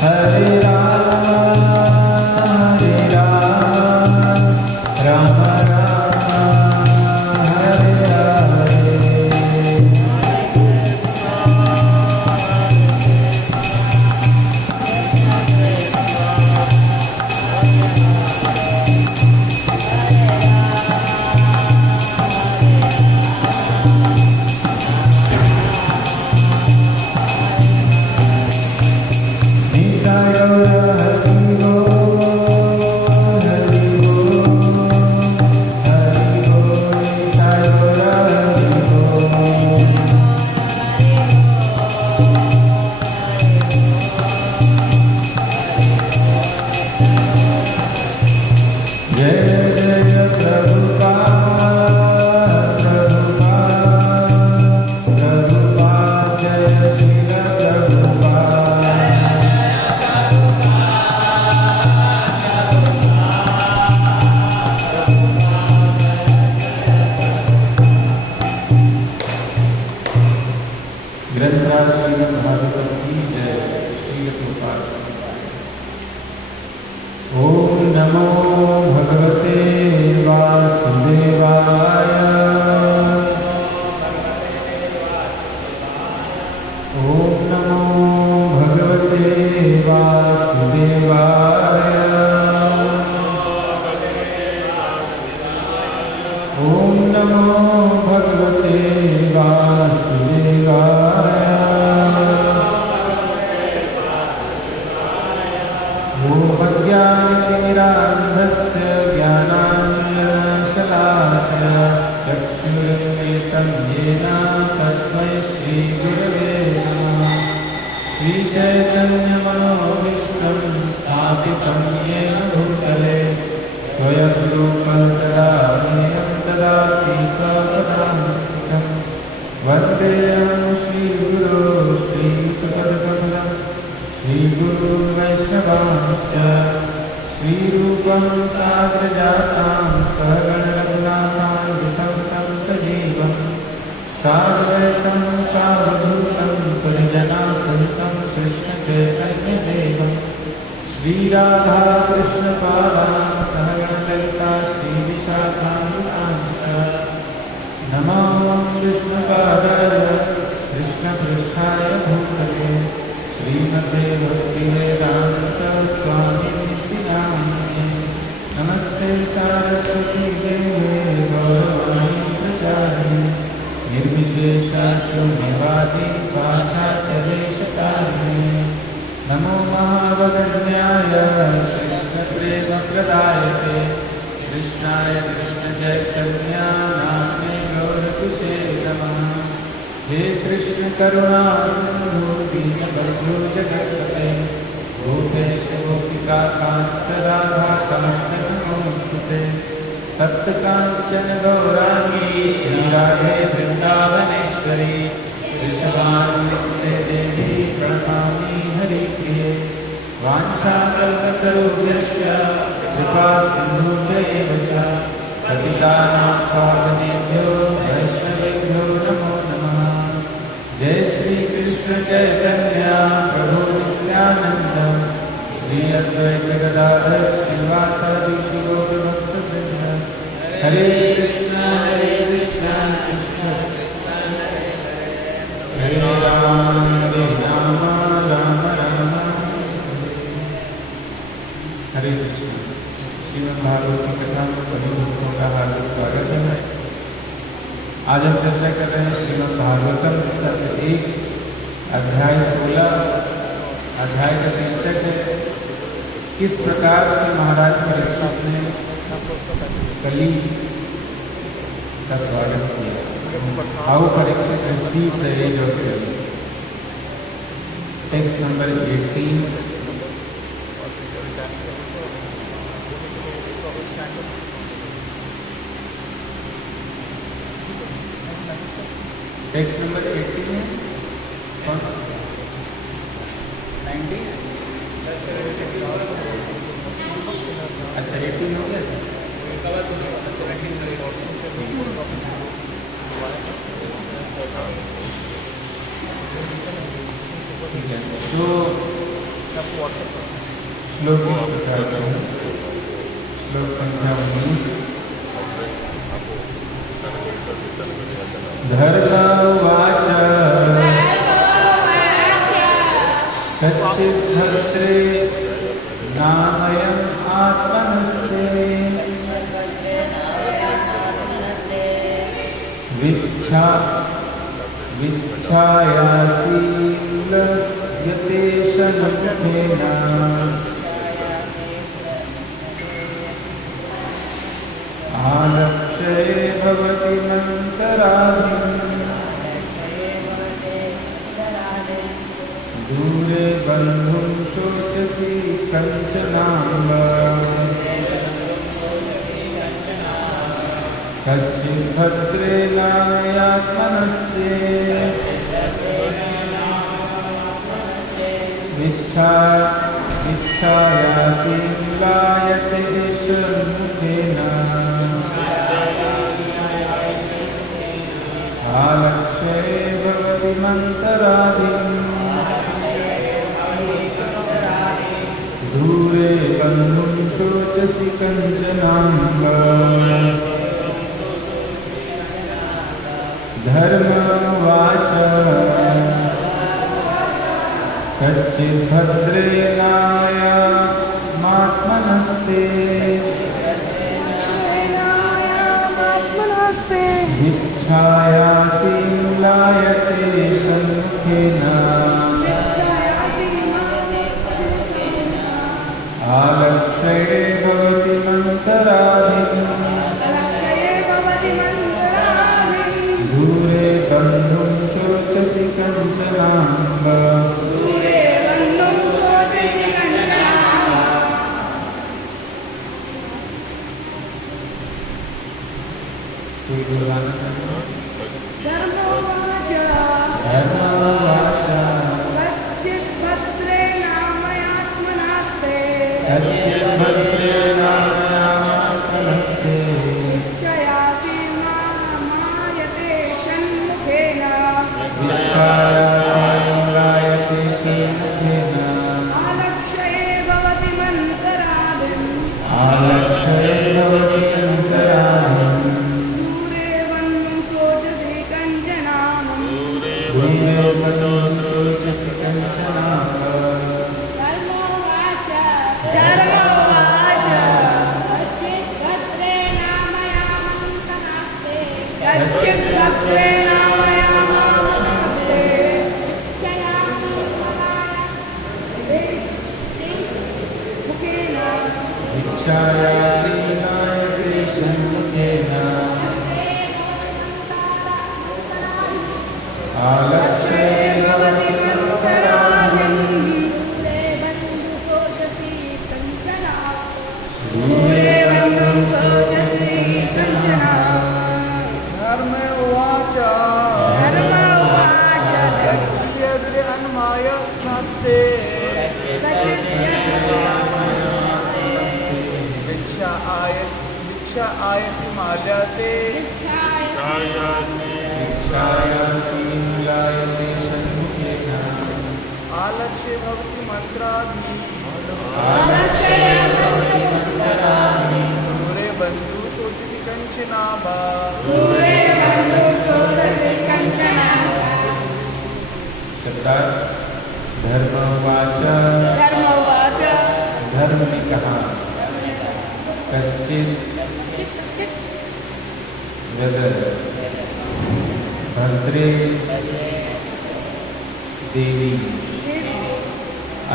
Hare Rama, Rama Rama, Hare Hare. आज हम चर्चा कर रहे हैं श्रीमद् भागवतम सर्ग 1 अध्याय 16। अध्याय का शीर्षक है किस प्रकार से महाराज परीक्षित ने कली का स्वागत किया। How Parikshit received the age of Kali. Text number 18। Text number 18 है कौन 90। अच्छा 18 हो गया ठीक है। तो श्लोक इस प्रकार से है। श्लोक संख्या 19। धर्मवाच कच्चिद्भद्रे नामयम् आत्मनस्ते विच्छायासील यतेशमुखेन आलक्ष्ये भवति मन्तराधिम् दूरे बन्धुं शोचसि कञ्चनाम्ब कच्चिद्भद्रे नामयात्मनस्ते विच्छायासीलायते ईश्वरमुखेन आलक्ष्ये भवति मन्तराधिम् दूरे बन्धुं शोचसि कञ्चनाम्ब धर्मवाच कच्चिद्भद्रे नामयात्मनस्ते विच्छायासीलायते सन्मुखेन आलक्ष्ये भवति मन्तराधिम् दूरे बन्धुं शोचसि कञ्चनाम्ब कोई बोलाना चाहिए? धर्मवाच कच्चिद्भद्रे नामयात्मनस्ते विच्छायासीलायते षण्मुखेन आलक्ष्ये भवति मन्तराधिम् दूरे बन्धुं शोचसि कञ्चनाम्ब धर्मवाच कच्चिद्भद्रे नामयात्मनस्ते विच्छायासीलायते सन्मुखेन आलक्ष्ये भवति मन्तराधिम् दूरे बन्धुं शोचसि कञ्चनाम्ब धर्मवाच कच्चिद्भद्रे नामयात्मनस्ते विच्छायासीलायते सन्मुखेन आलक्ष्ये भवति मन्तराधिम् दूरे बन्धुं शोचसि कञ्चनाम्ब धर्मवाच धर्म ने कहा कश्चित् भद्रे देवी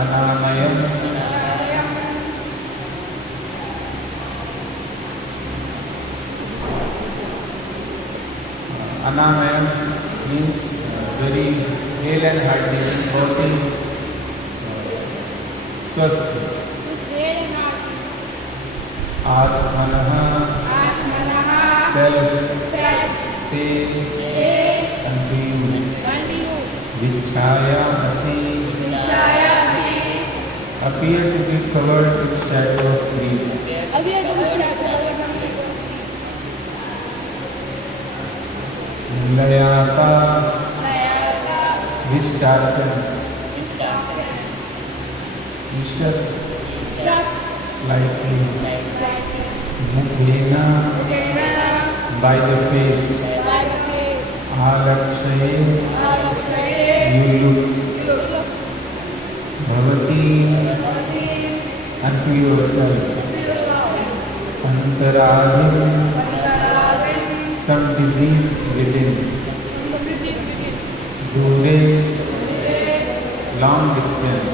अनामयम् अनामयम means very hale and hearty, बहुत ही स्वस्थ। आत्मनः self ते विच्छायासि appear to be covered with shadow of grief. Layata which darkens ईशत शक slightly, मुखेन by the face, आलक्षये you look bhavati unto yourself, antaradhim some disease within, dure long distance,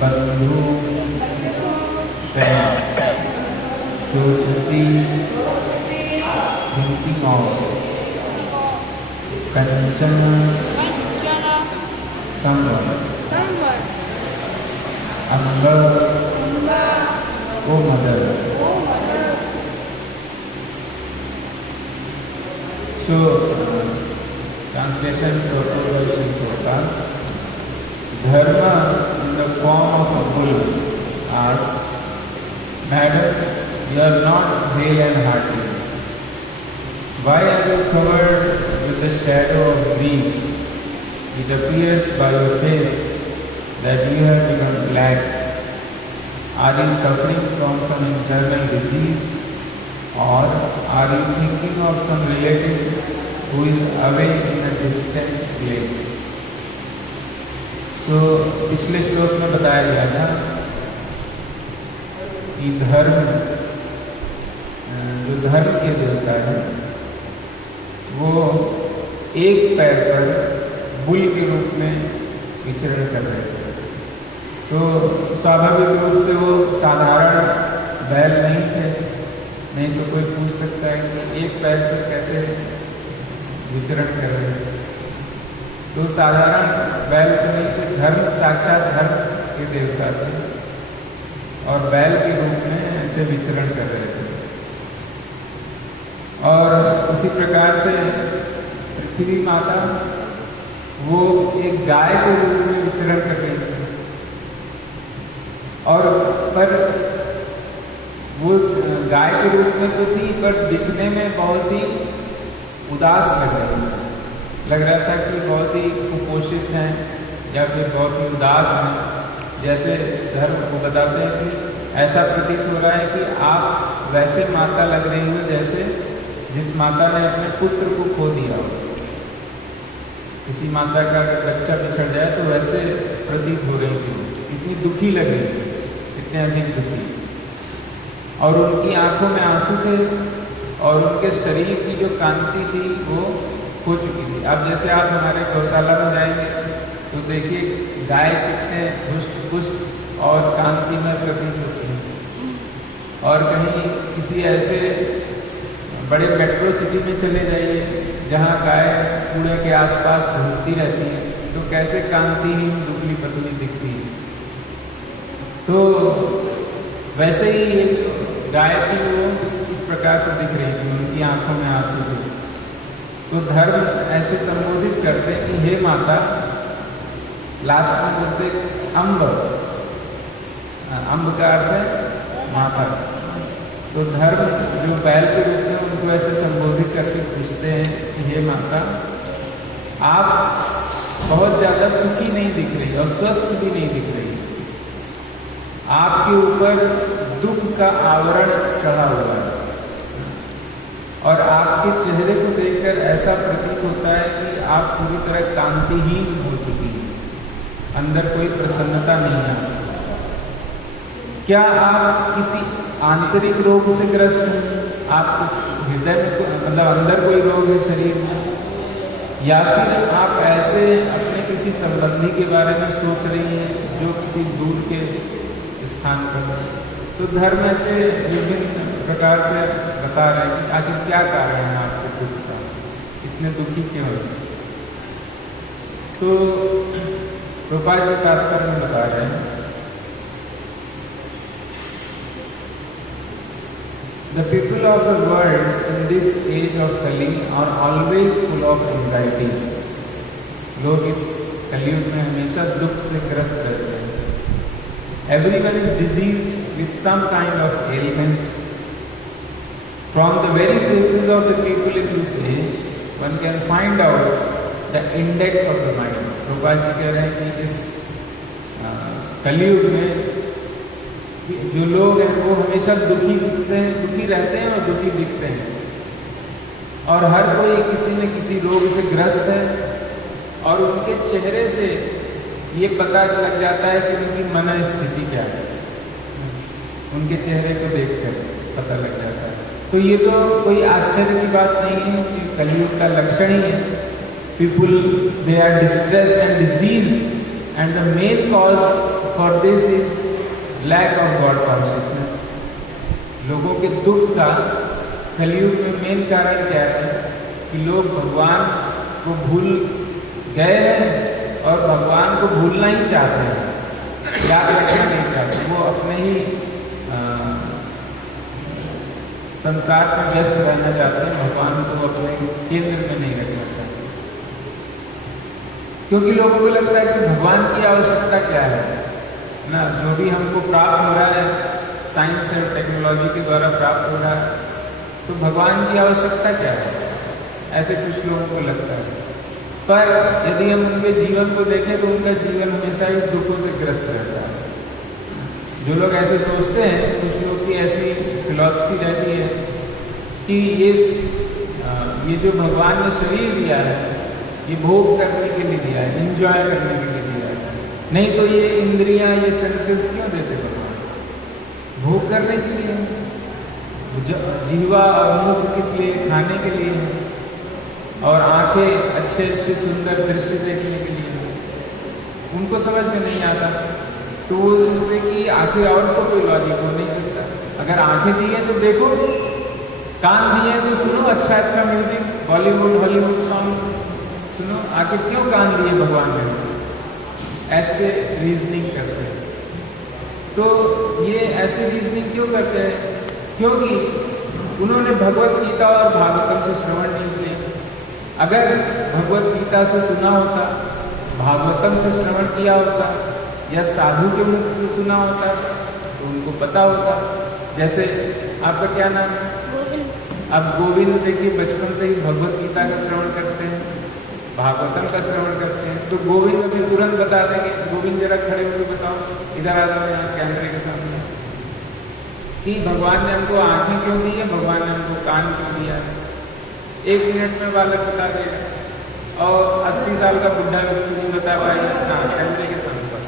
bandhu friend, shochasi thinking of, kanchana someone, amba oh mother. So translation Prabhupada Sri Prabhupada, Dharma in the form of a bull asked, Madam, you are not hale and hearty. Why are you covered with the shadow of grief? It appears by your face that you have become black. Are you suffering from some internal disease? Or are you thinking of some relative who is away in a distant place? तो पिछले श्लोक में बताया गया था कि धर्म जो धर्म के देवता है वो एक पैर पर बुल के रूप में विचरण कर रहे थे। तो स्वाभाविक रूप से वो साधारण बैल नहीं थे। नहीं तो कोई पूछ सकता है कि एक पैर पर कैसे विचरण कर रहे हैं। तो साधारण बैल तो नहीं थे, धर्म साक्षात धर्म के देवता थे और बैल के रूप में ऐसे विचरण कर रहे थे। और उसी प्रकार से पृथ्वी माता वो एक गाय के रूप में विचरण कर रही थी और पर वो गाय के रूप में तो थी पर दिखने में बहुत ही उदास लग रहा था कि बहुत ही कुपोषित हैं या फिर बहुत ही उदास हैं। जैसे धर्म को बताते हैं कि ऐसा प्रतीत हो रहा है कि आप वैसे माता लग रही हो जैसे जिस माता ने अपने पुत्र को खो दिया हो। किसी माता का अगर बच्चा बिछड़ जाए तो वैसे प्रतीत हो रही थी, इतनी दुखी लग रही थी, इतने अधिक दुखी। और उनकी आंखों में आंसू थे और उनके शरीर की जो कांति थी वो खो चुकी थी। अब जैसे आप हमारे गौशाला में जाएंगे तो देखिए गाय कितने पुष्ट पुष्ट और कांति में प्रतीत होती है। और कहीं किसी ऐसे बड़े मेट्रो सिटी में चले जाइए जहाँ गाय कूड़े के आसपास घूमती रहती है तो कैसे कांतिहीन दुबली पतली दिखती है। तो वैसे ही ये गाय थी वो इस प्रकार से दिख रही थी, उनकी आंखों में आंसू थे। तो धर्म ऐसे संबोधित करते कि हे माता, लास्ट में बोलते अम्ब, अम्ब का अर्थ है माता। तो धर्म जो बैल के रूप में उनको ऐसे संबोधित करके पूछते हैं कि हे माता, आप बहुत ज्यादा सुखी नहीं दिख रही और स्वस्थ भी नहीं दिख रही, आपके ऊपर दुख का आवरण चढ़ा हुआ है और आपके चेहरे को देखकर ऐसा प्रतीत होता है कि आप पूरी तरह कांतिहीन हो चुकी हैं, अंदर कोई प्रसन्नता नहीं है। क्या आप किसी आंतरिक रोग से ग्रस्त हैं? आप हृदय में मतलब अंदर कोई रोग है शरीर में, या फिर आप ऐसे अपने किसी संबंधी के बारे में सोच रही हैं जो किसी दूर के स्थान पर। तो धर्म से विभिन्न प्रकार से बता रहे हैं कि आखिर क्या कारण है आपके दुख का, इतने दुखी क्यों है। तो प्रभुपाद जी तात्पर्य में बता रहे हैं, the people of the world in this age of Kali are always full of anxieties. लोग इस कलयुग में हमेशा दुख से ग्रस्त रहते हैं। Everyone is diseased with some kind of ailment. From the very faces of the people in this age, one can find out the index of the mind. Prabhupada ji कह रहे हैं कि इस कलयुग में जो लोग हैं वो हमेशा दुखी दिखते हैं, दुखी रहते हैं और दुखी दिखते हैं, और हर कोई किसी न किसी रोग से ग्रस्त है, और उनके चेहरे से ये पता लग जाता है कि उनकी मन स्थिति क्या है, उनके चेहरे को देखकर पता लग जाता है। तो ये तो कोई आश्चर्य की बात नहीं है, कि कलयुग का लक्षण ही है। People they are distressed and diseased and the main cause for this is lack of God consciousness. लोगों के दुख का कलयुग में मेन कारण क्या है कि लोग भगवान को भूल गए हैं और भगवान को भूलना ही चाहते हैं, याद रखना नहीं चाहते। वो अपने ही संसार में व्यस्त रहना चाहते हैं, भगवान को अपने केंद्र में नहीं रखना चाहते, क्योंकि लोगों को लगता है कि भगवान की आवश्यकता क्या है ना। जो भी हमको प्राप्त हो रहा है साइंस और टेक्नोलॉजी के द्वारा प्राप्त हो रहा है, तो भगवान की आवश्यकता क्या है, ऐसे कुछ लोगों को लगता है। पर यदि हम उनके जीवन को देखें तो उनका जीवन हमेशा ही दुखों से ग्रस्त रहता है। जो लोग ऐसे सोचते हैं, कुछ लोग की ऐसी फिलॉसफी रहती है कि ये जो भगवान ने शरीर दिया है ये भोग करने के लिए दिया है, एंजॉय करने के लिए दिया है, नहीं तो ये इंद्रियां, ये सेंसेस क्यों देते भगवान? भोग करने के लिए, जीवा और मुख किस लिए? खाने के लिए, और आंखें अच्छे अच्छे सुंदर दृश्य देखने के लिए। उनको समझ में नहीं आता, तो वो सोचते कि आखिर और तो कोई लॉजिक हो नहीं सकता। अगर आंखें दी हैं तो देखो, कान दिए हैं तो सुनो अच्छा अच्छा म्यूजिक, बॉलीवुड हॉलीवुड सॉन्ग सुनो, आखिर क्यों कान दिए भगवान ने? ऐसे रीजनिंग करते हैं। तो ये ऐसे रीजनिंग क्यों करते हैं? क्योंकि उन्होंने भगवत गीता और भागवतम से श्रवण नहीं किया। अगर भगवत गीता से सुना होता, भागवतम से श्रवण किया होता, या साधु के मुख से सुना होता, तो उनको पता होता। जैसे आपका क्या नाम है? गोविंद। अब गोविंद देखिए बचपन से ही भगवत गीता का श्रवण करते हैं, भागवतम का श्रवण करते हैं, तो गोविंद अभी तुरंत बता देंगे। गोविंद जरा खड़े होकर बताओ, इधर आ जाओ यहाँ कैमरे के सामने, कि भगवान ने हमको आंखें क्यों दी है, भगवान ने हमको कान क्यों दिया है। 1 मिनट में बालक बता देगा, और 80 साल का बुढ़ा व्यक्ति नहीं बता पाएगा। हाँ, कैमरे के सामने बस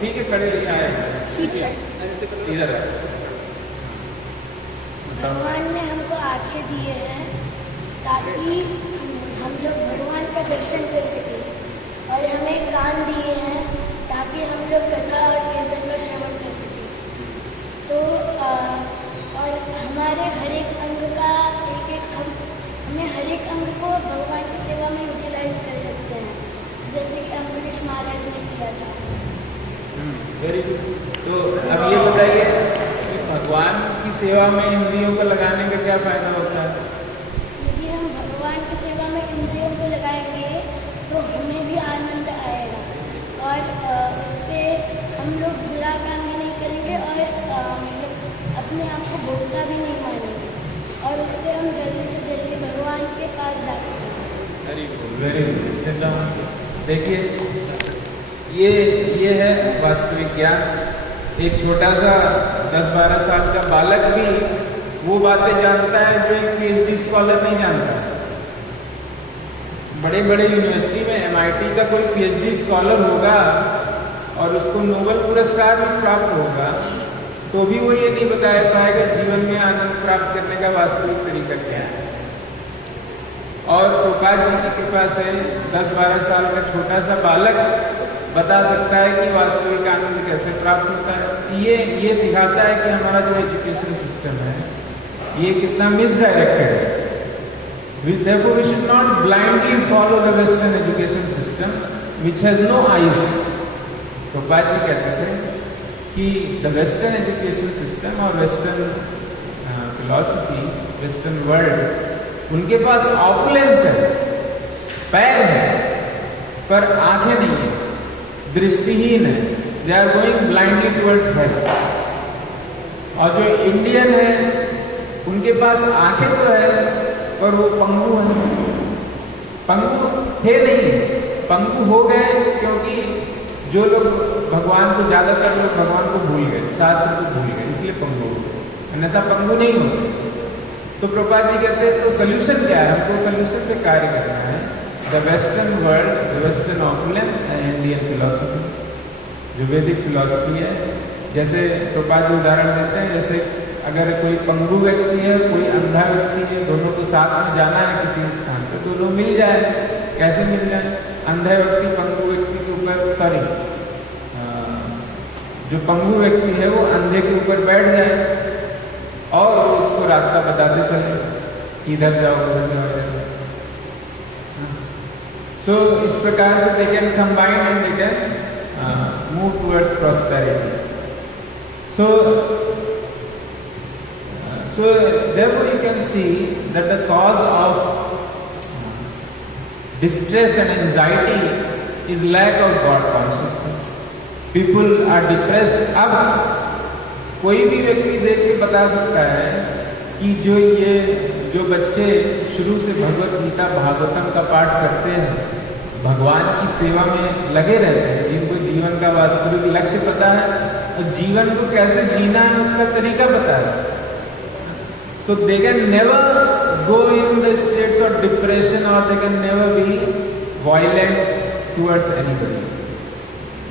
ठीक है, खड़े इधर है। भगवान ने हमको आंखें दिए हैं ताकि हम लोग भगवान का दर्शन कर सके, और हमें कान दिए हैं ताकि हम लोग कथा और कीर्तन का श्रवण कर सके। तो और हमारे हर एक अंग का हमें हर एक अंग को भगवान की सेवा में यूटिलाइज कर सकते हैं, जैसे कि अम्बरीश महाराज ने किया था। Very good. तो अब ये बताइए कि भगवान की सेवा में इंद्रियों को लगाने का क्या फायदा होता है? यदि हम भगवान की सेवा में इंद्रियों को लगाएंगे तो हमें भी आनंद आएगा, और उससे हम लोग बुरा काम भी नहीं करेंगे, और अपने आप को भोगता भी नहीं मानेंगे, और उससे हम जल्दी से जल्दी भगवान के पास जा सकेंगे। Very good. देखिए ये है वास्तविक ज्ञान। एक छोटा सा 10-12 साल का बालक भी वो बातें जानता है जो एक PhD स्कॉलर नहीं जानता। बड़े बड़े यूनिवर्सिटी में MIT का कोई PhD स्कॉलर होगा और उसको नोबेल पुरस्कार भी प्राप्त होगा, तो भी वो ये नहीं बताया पाएगा जीवन में आनंद प्राप्त करने का वास्तविक तरीका क्या है। और प्रकाश जी की कृपा से 10-12 साल का छोटा सा बालक बता सकता है कि वास्तविक आनंद कैसे प्राप्त होता है। ये दिखाता है कि हमारा जो एजुकेशन सिस्टम है ये कितना मिसडायरेक्टेड है। Therefore, we should not blindly follow the Western education system, which has no eyes. Prabhupada ji कहते थे कि the Western education system और Western philosophy, Western world, उनके पास ऑपुलेंस है, पैर है, पर आंखें नहीं है, दृष्टिहीन है। They are going blindly towards hell. और जो इंडियन है उनके पास आंखें तो है पर वो पंगु है। पंगु थे नहीं, पंगु हो गए क्योंकि जो लोग भगवान को, ज़्यादातर लोग भगवान को भूल गए, शास्त्र को भूल गए, इसलिए पंगु हो गए, अन्यथा पंगु नहीं होते। तो प्रभुपाद जी कहते हैं तो सोल्यूशन क्या है, हमको सोल्यूशन पे कार्य करना है। The western world, the western opulence and Indian philosophy, जो वैदिक फिलोसफी है। जैसे प्रभुपाद जी उदाहरण देते हैं, जैसे अगर कोई पंगु व्यक्ति है, कोई अंधा व्यक्ति है, दोनों को साथ में जाना है किसी स्थान पे, दोनों मिल जाए। कैसे मिल जाए? अंधा व्यक्ति पंगु व्यक्ति के ऊपर, सॉरी, जो पंगु व्यक्ति है वो अंधे के ऊपर बैठ जाए और उसको रास्ता बताते चले, इधर जाओ उधर जाओ। सो इस प्रकार से they can combine and they can move towards prosperity. So therefore you can see that the cause of distress and anxiety is lack of God consciousness. People are depressed. अब कोई भी व्यक्ति देख के बता सकता है कि जो बच्चे शुरू से भगवत गीता भागवतम का पाठ करते हैं, भगवान की सेवा में लगे रहते हैं, जिनको जीवन का वास्तविक लक्ष्य पता है और जीवन को कैसे जीना है उसका तरीका पता है, so they can never go in the states of depression or they can never be violent towards anybody.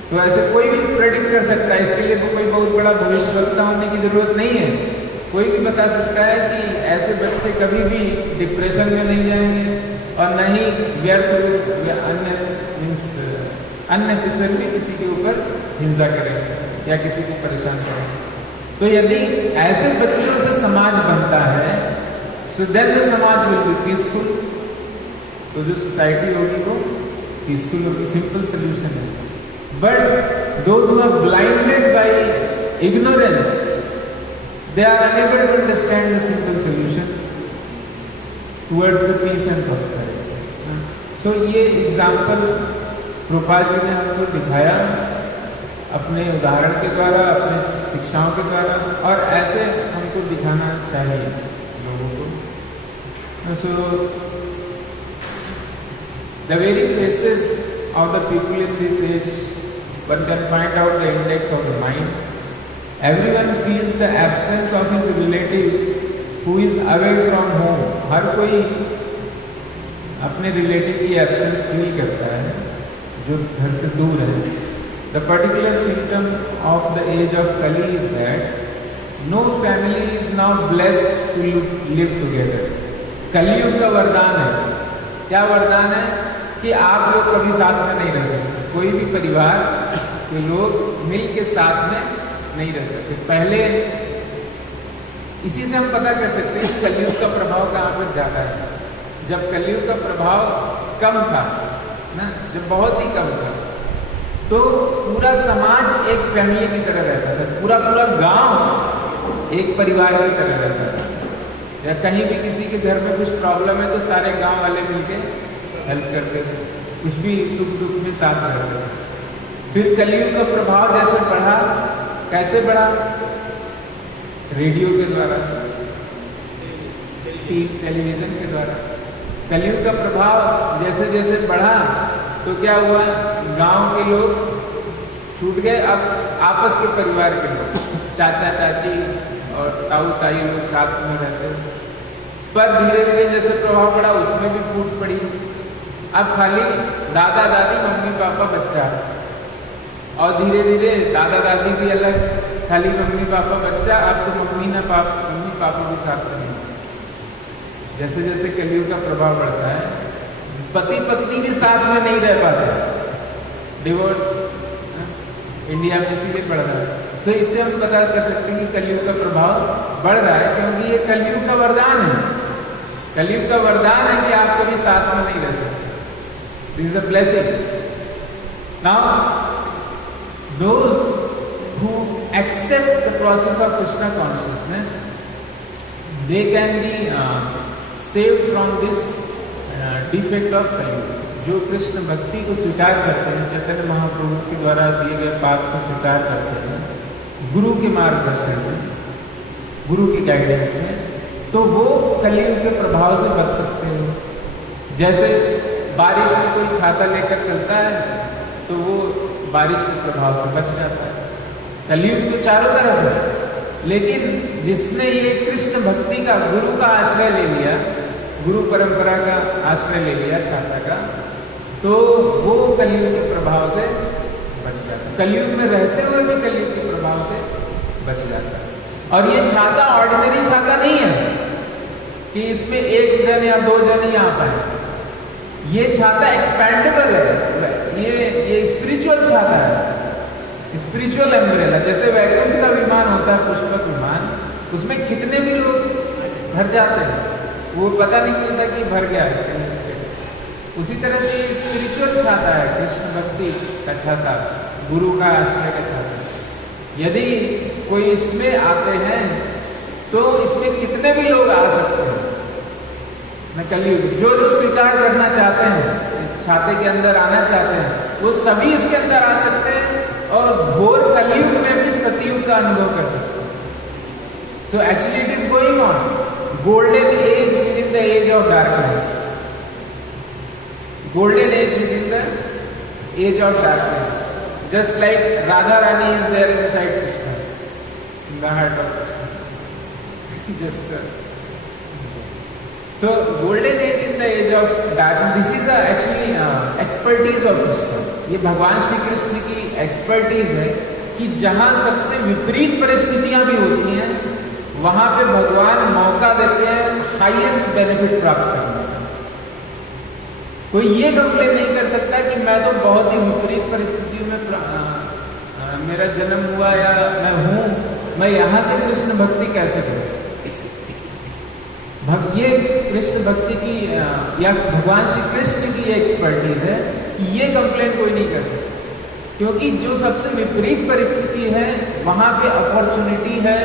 तो ऐसे कोई भी प्रेडिक्ट कर सकता है, इसके लिए कोई बहुत बड़ा भविष्यवक्ता होने की जरूरत नहीं है। कोई भी बता सकता है कि ऐसे बच्चे कभी भी डिप्रेशन में नहीं जाएंगे और न ही व्यर्थ या अननेसेसरली किसी के ऊपर हिंसा करेंगे या किसी को परेशान करेंगे। तो यदि ऐसे बच्चों से समाज बनता है, so then the समाज will be peaceful, तो जो सोसाइटी होगी वो पीसफुल होगी। सिंपल सोल्यूशन है। But those who are blinded by ignorance, they are unable to understand the simple solution towards the peace and prosperity. So ये example Prabhupada ji ने हमको दिखाया अपने उदाहरण के द्वारा, अपने शिक्षाओं के द्वारा, और ऐसे हमको दिखाना चाहिए लोगों को। So the very faces of the people in this age, one can find out the index of the mind. Everyone feels the absence of his relative who is away from home. हर कोई अपने relative की absence feel करता है जो घर से दूर है। The particular symptom of the age of Kali is that no family is now blessed to live together. कलियुग का वरदान है। क्या वरदान है? कि आप लोग कभी साथ में नहीं रह सकते। कोई भी परिवार के लोग मिल के साथ में नहीं रह सकते। पहले इसी से हम पता कर सकते हैं कि कलियुग का प्रभाव कहाँ पर ज्यादा है। जब कलियुग का प्रभाव कम था ना, जब बहुत ही कम था, तो पूरा समाज एक फैमिली की तरह रहता था। पूरा गांव एक परिवार की तरह रहता था। या कहीं भी किसी के घर में कुछ प्रॉब्लम है तो सारे गांव वाले मिलके हेल्प करते थे, कुछ भी सुख दुख में साथ रहते थे। फिर कलियुग का प्रभाव जैसे बढ़ा, कैसे बढ़ा? रेडियो के द्वारा, टेलीविजन के द्वारा। कलियुग का प्रभाव जैसे जैसे बढ़ा तो क्या हुआ? गांव के लोग छूट गए, अब आपस के परिवार के लोग, चाचा चाची और ताऊ ताई लोग साथ में रहते हैं। पर धीरे धीरे जैसे प्रभाव पड़ा उसमें भी फूट पड़ी। अब खाली दादा दादी मम्मी पापा बच्चा, और धीरे धीरे दादा दादी भी अलग, खाली मम्मी पापा बच्चा। अब तो मम्मी पापा भी साथ में। जैसे जैसे कलियुग का प्रभाव बढ़ता है, पति पत्नी भी साथ में नहीं रह पाते, डिवोर्स इंडिया में इसीलिए बढ़ रहा है। तो इससे हम पता कर सकते हैं कि कलियुग का प्रभाव बढ़ रहा है, क्योंकि ये कलियुग का वरदान है। कलियुग का वरदान है कि आप कभी साथ में नहीं रह सकते। This is a blessing. Now those who accept the process of Krishna consciousness, they can be saved from this defect of Kali Yuga. जो कृष्ण भक्ति को स्वीकार करते हैं, चैतन्य महाप्रभु के द्वारा दिए गए पाठ को स्वीकार करते हैं, गुरु के मार्गदर्शन में, गुरु की गाइडेंस में, तो वो कलियुग के प्रभाव से बच सकते हैं। जैसे बारिश में कोई छाता लेकर चलता है तो वो बारिश के प्रभाव से बच जाता है। कलयुग तो चारों तरफ है, लेकिन जिसने ये कृष्ण भक्ति का, गुरु का आश्रय ले लिया, गुरु परंपरा का आश्रय ले लिया छाता का, तो वो कलयुग के प्रभाव से बच जाता है। कलयुग में रहते हुए भी कलयुग के प्रभाव से बच जाता है। और ये छाता ऑर्डिनरी छाता नहीं है कि इसमें एक जन या दो जन ही आ पाए। ये छाता एक्सपैंडेबल है, ये स्पिरिचुअल छाता है, स्पिरिचुअल एम्ब्रेला। जैसे वैकुंठ का विमान होता है, पुष्पक विमान, उसमें कितने भी लोग भर जाते हैं, वो पता नहीं चलता कि भर गया है। उसी तरह से स्पिरिचुअल छाता है, कृष्ण भक्ति का छाता, गुरु का आश्रय का छाता। यदि कोई इसमें आते हैं तो इसमें कितने भी लोग आ सकते हैं। मैं कलयुग, जो लोग स्वीकार करना चाहते हैं, इस छाते के अंदर आना चाहते हैं, वो सभी इसके अंदर आ सकते हैं और घोर कलयुग में भी सतयुग का अनुभव कर सकते हैं। So actually it is going on golden age within the age of darkness, golden age within the age of darkness, just like Radha Rani is there inside Krishna, in the heart of Krishna. just so golden age in the age of darkness, this is actually expertise of Krishna. ये भगवान श्री कृष्ण की expertise है कि जहां सबसे विपरीत परिस्थितियां भी होती हैं, वहां पे भगवान मौका देते हैं हाईएस्ट बेनिफिट प्राप्त करने का। कोई ये कंप्लेन नहीं कर सकता कि मैं तो बहुत ही विपरीत परिस्थितियों में मेरा जन्म हुआ या मैं हूं, मैं यहां से कृष्ण भक्ति कैसे करूं। ये कृष्ण भक्ति की या भगवान श्री कृष्ण की एक्सपर्टीज है कि ये कंप्लेन कोई नहीं कर सकता, क्योंकि जो सबसे विपरीत परिस्थिति है वहां पे अपॉर्चुनिटी है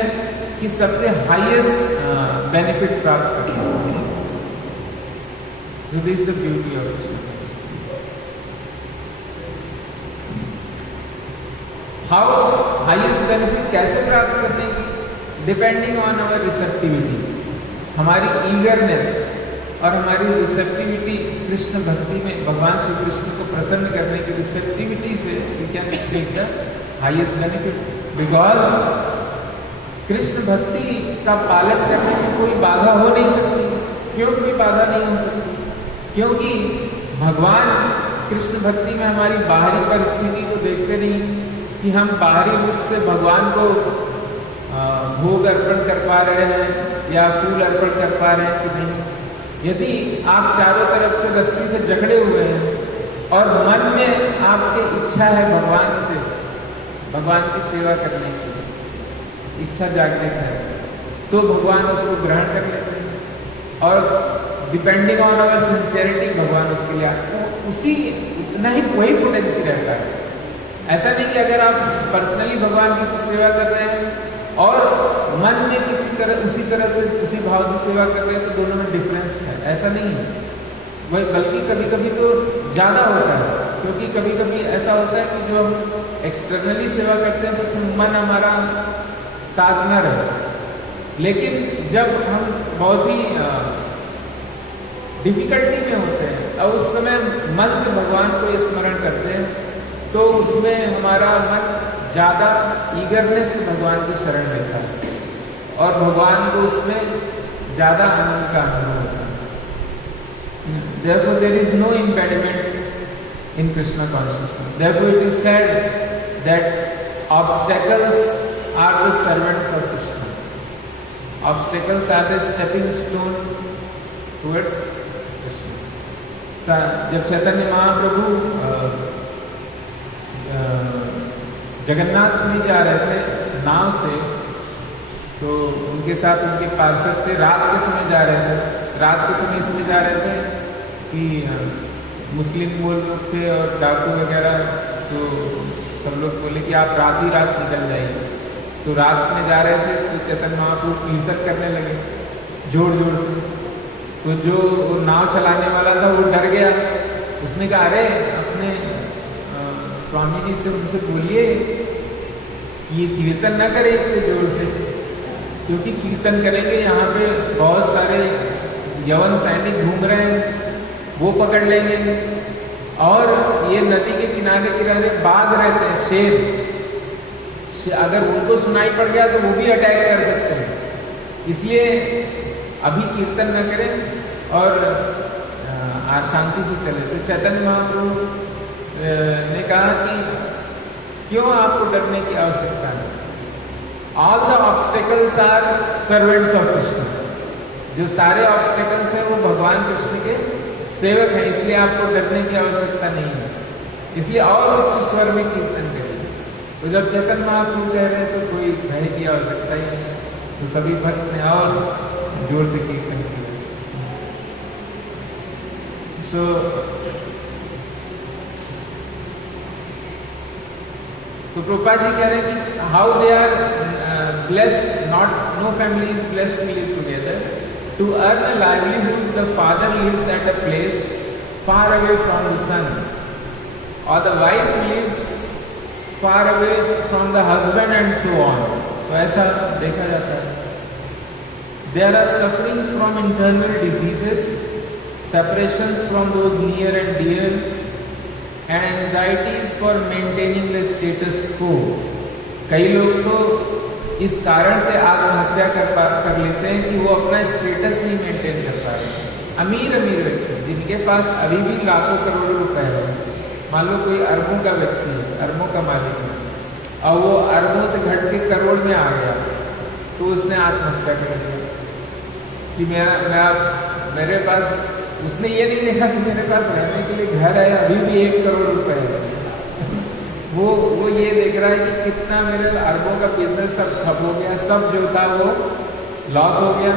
कि सबसे हाईएस्ट बेनिफिट प्राप्त करना। This is the beauty of Krishna. How highest benefit कैसे प्राप्त करने की, डिपेंडिंग ऑन आवर रिसेप्टिविटी, हमारी ईगरनेस और हमारी रिसेप्टिविटी कृष्ण भक्ति में, भगवान श्री कृष्ण को प्रसन्न करने की रिसेप्टिविटी से we can take the highest benefit. Because Krishna भक्ति का पालन करने में कोई बाधा हो नहीं सकती। क्यों कोई बाधा नहीं हो सकती? क्योंकि भगवान कृष्ण भक्ति में हमारी बाहरी परिस्थिति को देखते नहीं कि हम बाहरी रूप से भगवान को भोग अर्पण कर पा रहे हैं या फूल अर्पण कर पा रहे हैं कि नहीं। यदि आप चारों तरफ से रस्सी से जकड़े हुए हैं और मन में आपकी इच्छा है भगवान से, भगवान की सेवा करने की इच्छा जागृत है, तो भगवान उसको ग्रहण कर लेते हैं और डिपेंडिंग ऑन अवर सिंसियरिटी भगवान उसके लिए उसी उतना ही वही पोटेंसी रहता है। ऐसा नहीं कि अगर आप पर्सनली भगवान की कुछ सेवा कर रहे हैं और मन में किसी तरह उसी से उसी भाव से सेवा कर रहे हैं तो दोनों में डिफरेंस है, ऐसा नहीं है। वही बल्कि कभी कभी तो ज़्यादा होता है, क्योंकि कभी कभी ऐसा होता है कि जो हम एक्सटर्नली सेवा करते हैं तो उसमें मन हमारा साथ न रहे। लेकिन जब हम बहुत ही डिफिकल्टी में होते हैं और उस समय मन से भगवान को स्मरण करते हैं तो उसमें हमारा मन ज़्यादा ईगरनेस से भगवान की शरण लेता है और भगवान को उसमें ज़्यादा आनंद का अनुभव होता है। Therefore, there is no impediment in Krishna consciousness. Therefore, it is said that obstacles are the servants of Krishna. Obstacles are the stepping stone towards Krishna. जब चैतन्य महाप्रभु जगन्नाथ में जा रहे थे नाव से, तो उनके साथ उनके पार्षद थे, रात के समय जा रहे थे। रात के समय इसलिए जा रहे थे कि मुस्लिम लोग थे और डाकू वगैरह, तो सब लोग बोले कि आप रात ही रात निकल जाइए। तो रात में जा रहे थे तो चैतन्य महाप्रभु कीर्तन करने लगे जोर जोर से। तो जो नाव चलाने वाला था वो डर गया, उसने कहा अरे अपने स्वामी जी से उनसे बोलिए ये कीर्तन न करे इतने जोर से, क्योंकि कीर्तन करेंगे यहाँ पे बहुत सारे यवन सैनिक घूम रहे हैं, वो पकड़ लेंगे और ये नदी के किनारे किनारे बाघ रहते हैं, शेर, अगर उनको सुनाई पड़ गया तो वो भी अटैक कर सकते हैं। इसलिए अभी कीर्तन न करें और शांति से चले। तो चैतन्य महाप्रभु ने कहा कि क्यों आपको डरने की आवश्यकता है, all the obstacles are servants of Krishna. जो सारे ऑब्स्टेकल्स हैं वो भगवान कृष्ण के सेवक हैं, इसलिए आपको डरने की आवश्यकता नहीं है। इसलिए और उच्च स्वर में कीर्तन करिए। तो जब चैतन्य महाप्रभु कह रहे हैं तो कोई भय की आवश्यकता ही नहीं है। तो सभी भक्त ने और जोर से कीर्तन किया। So तो प्रभुपाद जी कह रहे हैं कि how they are blessed, not no family is blessed to live together. To earn a livelihood the father lives at a place far away from the son, और the wife lives far away from the husband and so on. तो ऐसा देखा जाता है। There are sufferings from internal diseases, separations from those near and dear, and anxieties for maintaining the status quo. कई लोग तो इस कारण से आत्महत्या कर लेते हैं कि वो अपना स्टेटस नहीं मेंटेन कर पा रहे। अमीर व्यक्ति जिनके पास अभी भी लाखों करोड़ों रुपए है, मान लो कोई अरबों का व्यक्ति है, अरबों का मालिक है, और वो अरबों से घट के करोड़ में आ गया, तो उसने आत्महत्या कर लिया कि मेरे पास, उसने ये नहीं देखा कि मेरे पास रहने के लिए घर है, अभी भी 1 करोड़ रुपए है। वो ये देख रहा है कि कितना मेरे अरबों का बिजनेस सब ठप हो गया, सब जो था वो लॉस हो गया,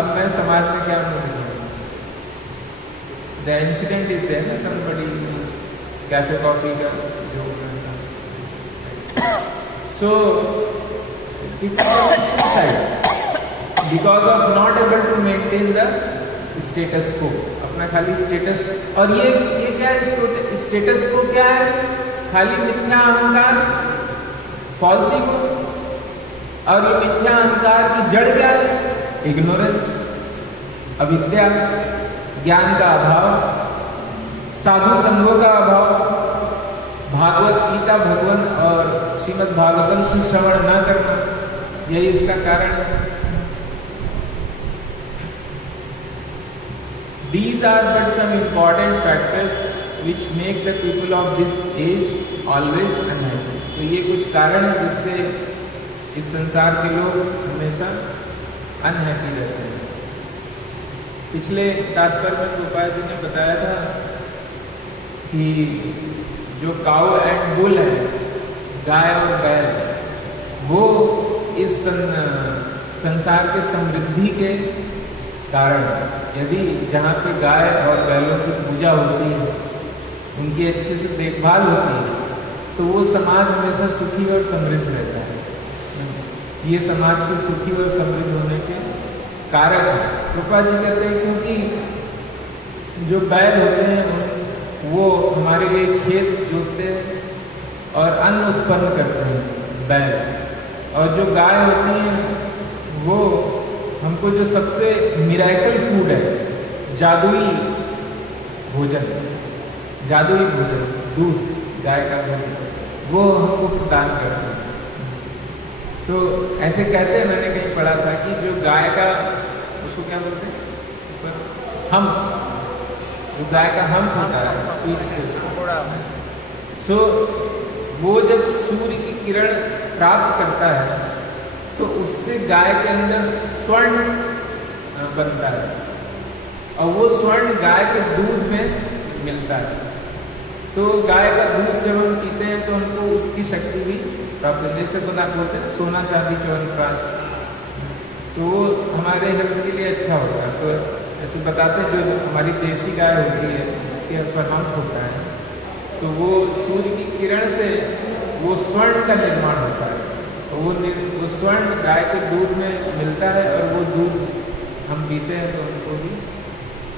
अब मैं समाज में क्या मिलूंगा। द इंसिडेंट इज देयर ना, समबडी कैफे कॉफी का जो so because of not able to maintain the status को, अपना खाली स्टेटस। और ये क्या है, स्टेटस को क्या है, खाली मिथ्या अहंकार, फॉल्स ईगो। और ये मिथ्या अहंकार की जड़ क्या है, इग्नोरेंस, अविद्या, ज्ञान का अभाव, साधु संगों का अभाव, भागवत गीता भगवान और श्रीमद् भागवतम से श्रवण न करना, यही इसका कारण है। These are but some important factors which make the people of this age always unhappy. तो ये कुछ कारण है जिससे इस संसार के लोग हमेशा अनहैप्पी रहते हैं। पिछले तात्पर्य में गोपाल जी ने बताया था कि जो काऊ एंड बुल है, गाय और बैल, वो इस संसार के समृद्धि के कारण, यदि जहाँ पे गाय और बैलों की पूजा होती है, उनकी अच्छे से देखभाल होती है, तो वो समाज हमेशा सुखी और समृद्ध रहता है। ये समाज के सुखी और समृद्ध होने के कारक है। गोपाल जी कहते हैं क्योंकि जो बैल होते हैं वो हमारे लिए खेत जोतते हैं और अन्न उत्पन्न करते हैं बैल, और जो गाय होती हैं वो हमको जो सबसे मिरेकल फूड है, जादुई भोजन, दूध, गाय का दूध, वो हमको प्रदान करते हैं। तो ऐसे कहते हैं, मैंने कहीं पढ़ा था कि जो गाय का, उसको क्या बोलते हैं, हम, जो गाय का हम होता है पीठ पे, सो वो जब सूर्य की किरण प्राप्त करता है तो उससे गाय के अंदर स्वर्ण बनता है, और वो स्वर्ण गाय के दूध में मिलता है। तो गाय का दूध जब हम पीते हैं तो हमको उसकी शक्ति भी प्राप्त होती है। जैसे बना बोलते हैं सोना चांदी च्यवनप्राश, तो वो हमारे हेल्थ के लिए अच्छा होता है। तो ऐसे बताते हैं जो हमारी देसी गाय होती है, इसके ऊपर हम होता है, तो वो सूर्य की किरण से वो स्वर्ण का निर्माण होता है, और वो स्वर्ण गाय के दूध में मिलता है, और वो दूध हम पीते हैं तो उनको भी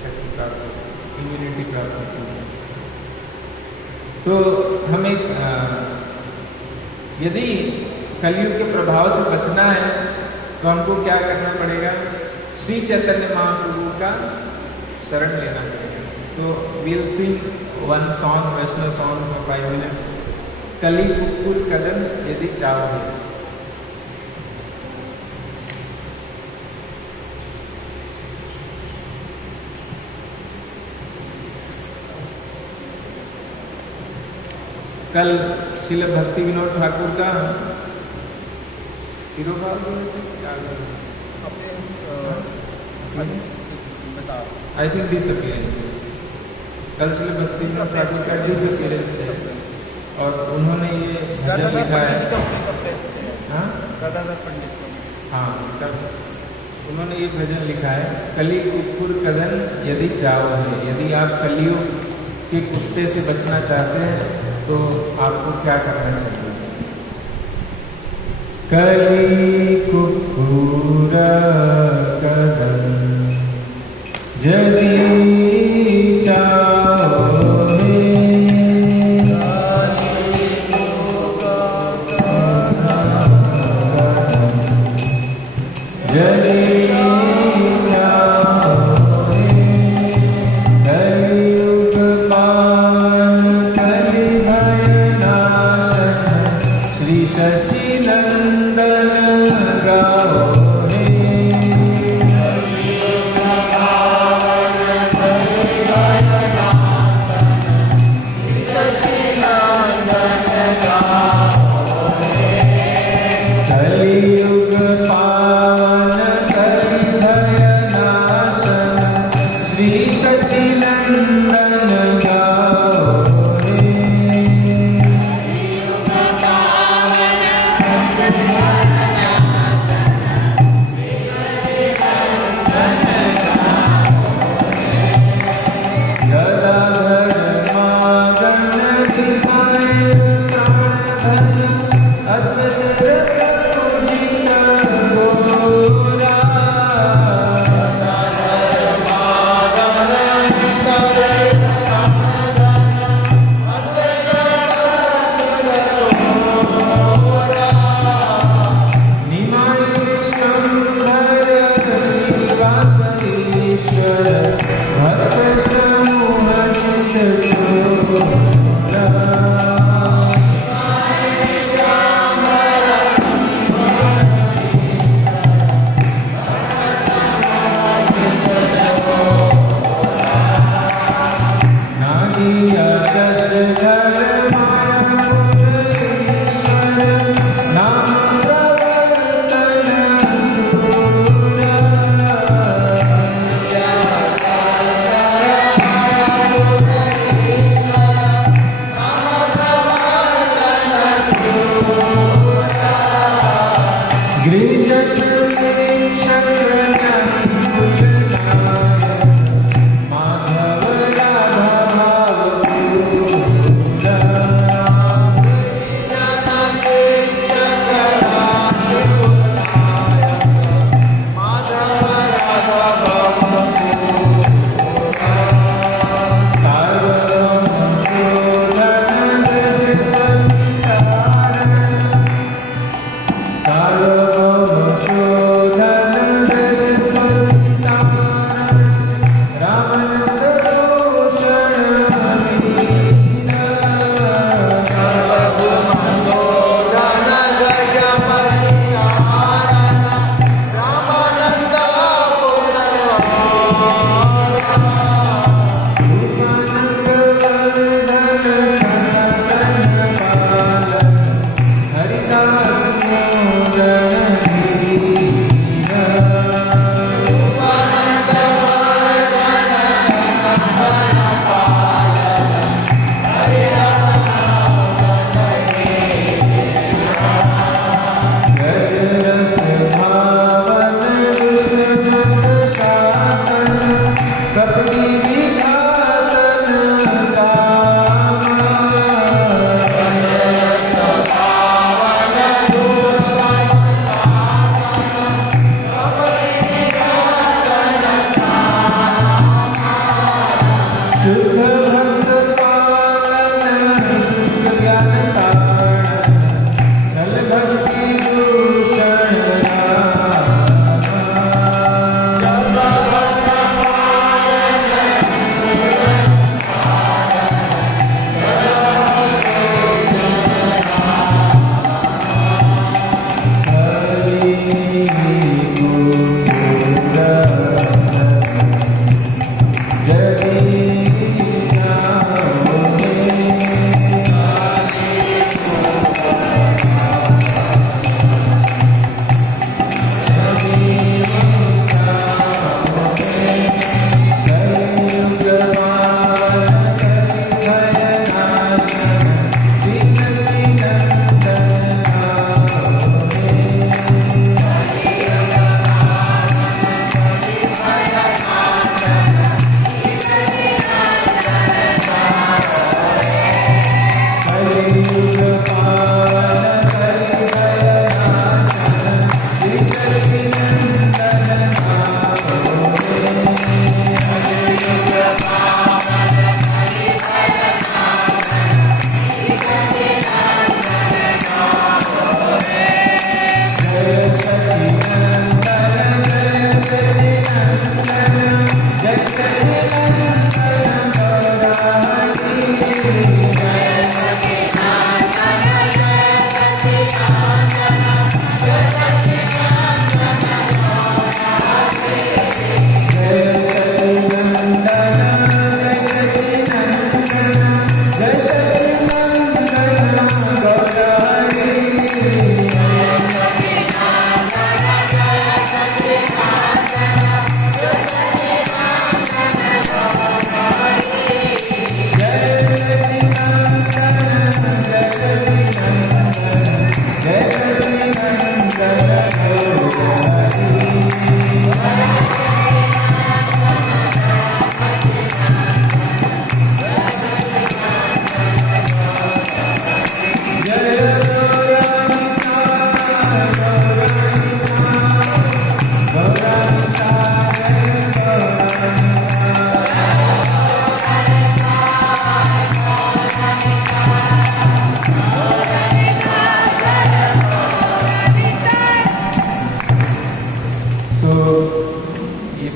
शक्ति प्राप्त होती है, इम्यूनिटी प्राप्त होती है। तो हमें यदि कलयुग के प्रभाव से बचना है तो हमको क्या करना पड़ेगा, श्री चैतन्य महाप्रभु का शरण लेना पड़ेगा। तो we'll sing one song, Vaishnav song for 5 minutes. Kali Kupur Kadam Yadi Chahoge. कल श्रील भक्ति विनोद ठाकुर का आई थिंक डिसअपियरेंस, कल श्रील भक्ति विनोद ठाकुर का डिसअपियरेंस है और उन्होंने ये भजन लिखा है। हाँ गदाधर पंडित को। हाँ, उन्होंने ये भजन लिखा है, कली कुकुर कदन यदि चाहो है। यदि आप कलियुग के कुत्ते से बचना चाहते हैं तो आपको क्या करना चाहिए? कली कुकुर कदन यदि चाहे, यदि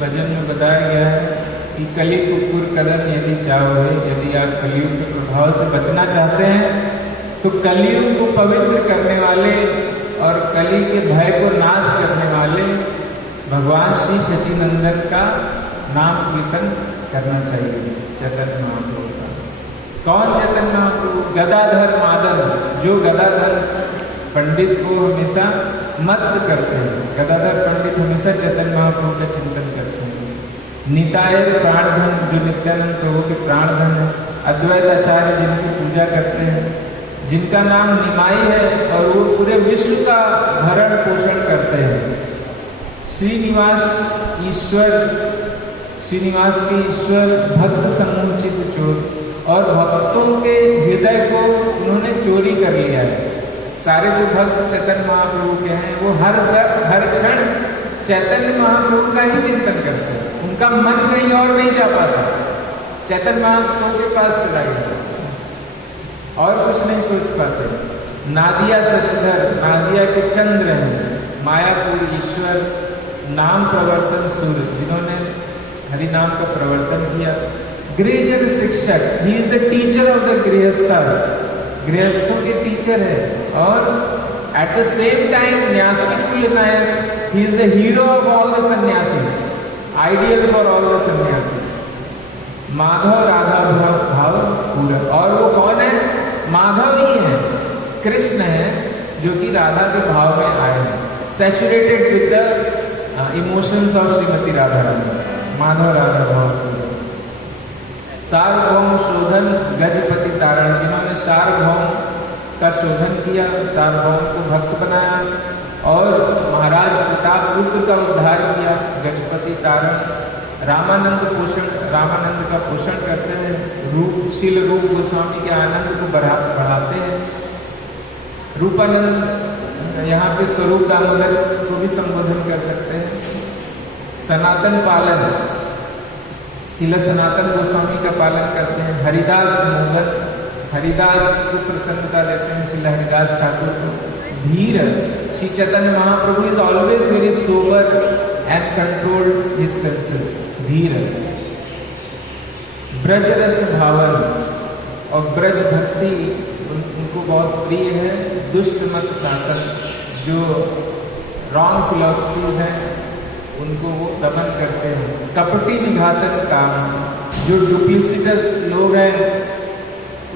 भजन में बताया गया है कि कली कुकुर कदन यदि चाहो, यदि आप कलयुग के प्रभाव से बचना चाहते हैं तो कलयुग को पवित्र करने वाले और कली के भय को नाश करने वाले भगवान श्री सच्चिदानंद का नाम कीर्तन करना चाहिए। चैतन्य महाप्रभु का कौन चैतन्य महाप्रभु? गदाधर माधव, जो गदाधर पंडित को हमेशा मत करते हैं। गदाधर पंडित हमेशा चैतन्य महाप्रभु का चिंतन करते हैं। निताय प्राणधन, जो नित्यानंद प्रभु के प्राणधन है। अद्वैत आचार्य जिनकी पूजा करते हैं, जिनका नाम निमाई है और वो पूरे विश्व का भरण पोषण करते हैं। श्रीनिवास ईश्वर, श्रीनिवास के ईश्वर भक्त समुचित चोर, और भक्तों के हृदय को उन्होंने चोरी कर लिया है। सारे जो भक्त चैतन्य महाप्रभु के हैं वो हर क्षण चैतन्य महाप्रभु का ही चिंतन करते हैं। उनका मन कहीं और नहीं जा पाता, चैतन्य महाप्रभु के पास चलाइए और कुछ नहीं सोच पाते। नादिया शशिधर, नादिया के चंद्र हैं, मायापुर ईश्वर, नाम प्रवर्तन सूर्य, जिन्होंने हरि नाम का प्रवर्तन किया। गृहजन शिक्षक, he is the teacher of the grihastha, गृहस्थों के टीचर है। और एट द सेम टाइम न्यासी कुल नायक, he is the hero of all the sannyasis, ideal for all the sannyasis. Madhav Radha भाव पूरा, और वो कौन है? माधव ही है, कृष्ण है, जो कि राधा के भाव में आए हैं। Saturated with the emotions of Shrimati Radha Rani, Madhav Radha भाव पूरा। सार्वभौम शोधन गजपति तारण, जिन्होंने सार्वभौम का शोधन किया, सार्वभौम को भक्त बनाया और महाराज प्रताप रुद्र का उद्धार किया। गजपति तारण रामानंद का पोषण करते हैं। शील रूप गोस्वामी के आनंद को बढ़ाते हैं। रूपानंद, यहाँ पे स्वरूप दामोदर को भी संबोधन कर सकते हैं। सनातन पालन, शील सनातन गोस्वामी का पालन करते हैं। हरिदास मोहन, हरिदास को प्रसन्नता देते हैं, श्री हरिदास ठाकुर को। धीर, Shri Chaitanya Mahaprabhu is always very sober and controlled his senses, धीर। ब्रज रस भावन, और ब्रज भक्ति उनको बहुत प्रिय है। दुष्ट मत शासन, जो रॉन्ग फिलॉसफीज हैं उनको वो दमन करते हैं। कपटी विघातन काम, जो डुप्लिसिटस लोग हैं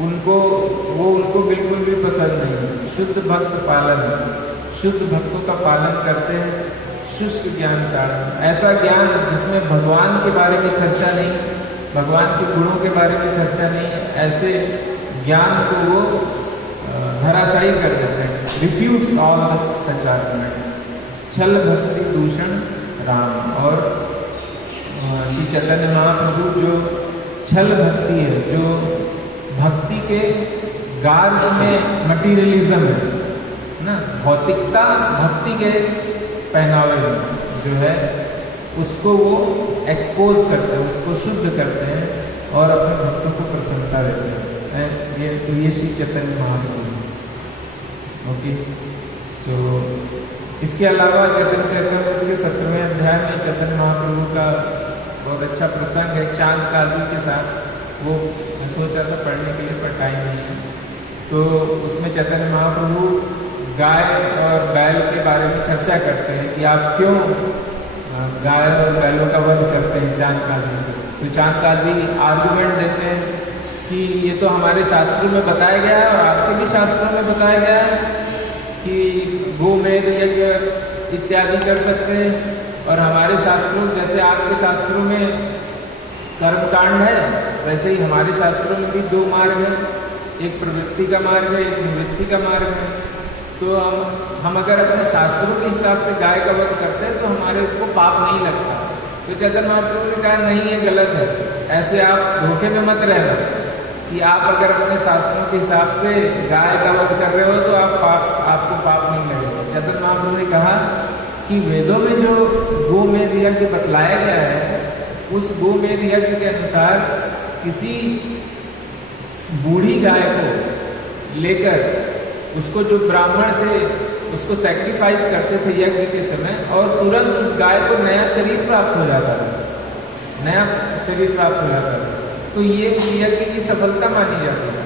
उनको बिल्कुल भी पसंद नहीं। शुद्ध भक्त पालन, शुद्ध भक्तों का पालन करते हैं। शुष्क ज्ञान कारण, ऐसा ज्ञान जिसमें भगवान के बारे में चर्चा नहीं, भगवान के गुणों के बारे में चर्चा नहीं, ऐसे ज्ञान को वो धराशायी कर देते हैं। रिफ्यूट्स ऑल सच आर्गुमेंट्स। छल भक्ति दूषण राम, और श्री चैतन्य महाप्रभु जो छल भक्ति है, जो भक्ति के गार्ड में मटीरियलिज्म है ना, भौतिकता भक्ति के पहनावे में जो है उसको वो एक्सपोज करते हैं, उसको शुद्ध करते हैं और अपने भक्तों को प्रसन्नता देते हैं। ये श्री चैतन्य महाप्रभु। ओके, सो इसके अलावा चैतन्य चरितामृत के 17वें अध्याय में चैतन्य महाप्रभु का बहुत अच्छा प्रसंग है चांद काजी के साथ। वो मैं सोचा था पढ़ने के लिए, पर टाइम नहीं है। तो उसमें चैतन्य महाप्रभु गाय और बैल के बारे में चर्चा करते हैं कि आप क्यों गाय और बैलों का वध करते हैं चांद काजी से। तो चांद काजी आर्गुमेंट देते हैं कि ये तो हमारे शास्त्रों में बताया गया है और आपके भी शास्त्रों में बताया गया है कि गोमेध यज्ञ इत्यादि कर सकते हैं, और हमारे शास्त्रों, जैसे आपके शास्त्रों में कर्मकांड है वैसे ही हमारे शास्त्रों में भी दो मार्ग है, एक प्रवृत्ति का मार्ग है, एक निवृत्ति का मार्ग है। तो हम अगर अपने शास्त्रों के हिसाब से गाय का वध करते हैं तो हमारे को पाप नहीं लगता। तो चैतन्य महाप्रभु ने कहा नहीं, ये गलत है, ऐसे आप धोखे में मत रहना कि आप अगर अपने शास्त्रों के हिसाब से गाय का वध कर रहे हो तो आपको पाप नहीं लगेगा। चैतन्य महाप्रभु ने कहा कि वेदों में जो गोमेध यज्ञ बतलाया गया है, उस गोमेध यज्ञ के अनुसार किसी बूढ़ी गाय को लेकर उसको जो ब्राह्मण थे उसको सैक्रिफाइस करते थे यज्ञ के समय, और तुरंत उस गाय को नया शरीर प्राप्त हो जाता था। नया शरीर प्राप्त हो जाता है। तो ये यज्ञ की सफलता मानी जाती है।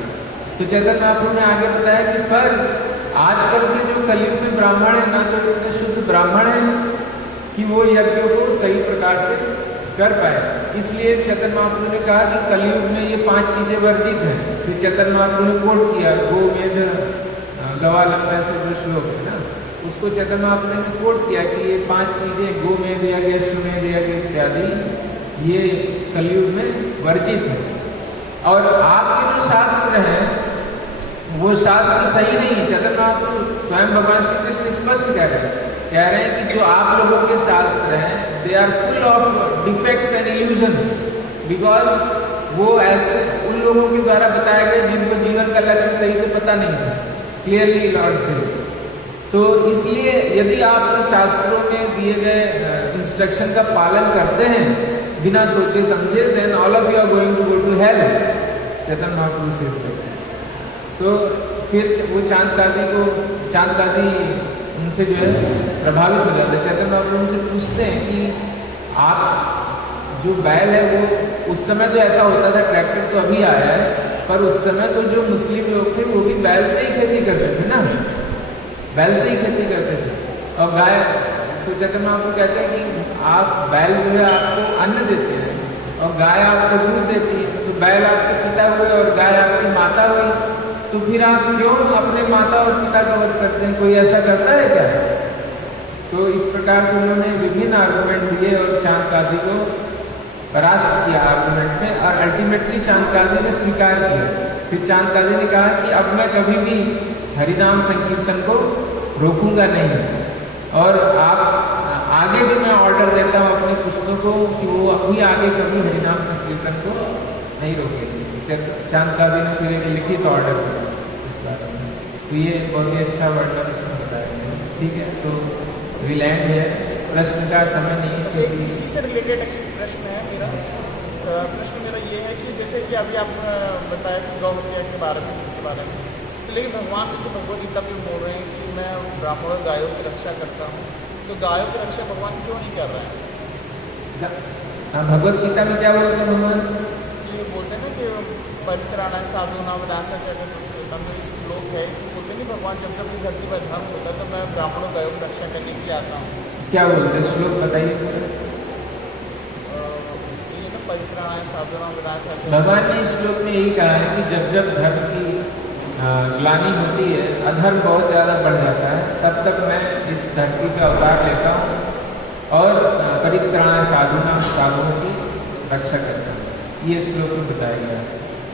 तो चैतन्य महाप्रभु ने आगे बताया कि पर आजकल के जो कलयुग में ब्राह्मण है, ना तो इतने शुद्ध ब्राह्मण है कि वो यज्ञों को सही प्रकार से कर पाए। इसलिए चैतन्य महाप्रभु ने कहा कि कलयुग में ये 5 चीजें वर्जित हैं। फिर चैतन्य महाप्रभु ने कोट किया गोमेध गवालंब ऐसे जो श्लोक है ना, उसको चैतन्य महाप्रभु ने कोट किया कि ये 5 चीजें गोमेध यज्ञ, अश्वमेध यज्ञ इत्यादि ये कलयुग में वर्जित है। और आपके जो शास्त्र हैं वो शास्त्र सही नहीं है। चैतन्य महाप्रभु स्वयं भगवान श्री कृष्ण स्पष्ट कह रहे हैं कि जो आप लोगों के शास्त्र हैं they are full of defects and illusions, because वो ऐसे उन लोगों के द्वारा बताया गया जिनको जीवन का लक्ष्य सही से पता नहीं है। Clearly Lord says. तो इसलिए यदि आप शास्त्रों में दिए गए इंस्ट्रक्शन का पालन करते हैं बिना सोचे समझे, then all of you are going to go to hell. Chaitanya Mahaprabhu से तो फिर वो चांद काजी उनसे जो है प्रभावित हो जाते हैं। चैतन्य महाप्रभु उनसे पूछते हैं कि आप जो बैल है वो उस समय तो ऐसा होता था, ट्रैक्टर तो अभी आया है, पर उस समय तो जो मुस्लिम लोग थे वो भी बैल से ही खेती करते थे ना, बैल से ही खेती करते थे। और गाय, तो चैतन्य महाप्रभु कहते हैं कि आप बैल जो है आपको अन्न देते हैं और गाय आपको दूध देती है। तो बैल आपके पिता हुए और गाय आपकी माता हुई, तो फिर आप क्यों अपने माता और पिता का वध करते हैं? कोई ऐसा करता है क्या? तो इस प्रकार से उन्होंने विभिन्न आर्गुमेंट दिए और चांद काजी को परास्त किया आर्गुमेंट में, और अल्टीमेटली चांद काजी ने स्वीकार किया। फिर चांद काजी ने कहा कि अब मैं कभी भी हरिनाम संकीर्तन को रोकूंगा नहीं, और आप आगे भी मैं ऑर्डर देता हूँ अपने पुस्तकों को कि वो अभी आगे कभी हरिनाम संकीर्तन को नहीं रोकेंगे। चांद काजी ने फिर एक लिखित ऑर्डर दिया इस बारे में। तो ये बहुत ही अच्छा वर्णन इसमें बताया गया। ठीक है, तो विलैंड है, प्रश्न का समय नहीं है। इसी से रिलेटेड प्रश्न है मेरा। प्रश्न मेरा ये है कि जैसे कि अभी आप बताया कि गौ हत्या के बारे में, इसके बारे में, लेकिन भगवान जैसे भगवद गीता में बोल रहे हैं कि मैं ब्राह्मणों गायों की रक्षा करता हूँ, तो गायों की रक्षा भगवान क्यों नहीं कर रहे हैं? भगवद गीता में क्या बोलते हैं भगवान? ये बोलते हैं ना कि परित्राणाय साधूनां विनाशाय च दुष्कृतां, जो श्लोक है इसमें बोलते हैं कि भगवान जब जब इस धरती पर धर्म होता है तो मैं ब्राह्मणों गायों की रक्षा करने के लिए आता हूँ। क्या बोलते हैं श्लोक बताइए। ये ना परित्राणाय साधूनां विनाशाय च। भगवान ने इस श्लोक में यही कहा है कि जब जब धर्म की ग्लानि होती है, अधर्म बहुत ज़्यादा बढ़ जाता है, तब तक मैं इस धरती का अवतार लेता हूँ और परित्राणाय साधूनां, साधुओं की रक्षा करता हूँ। ये श्लोक में बताया गया है।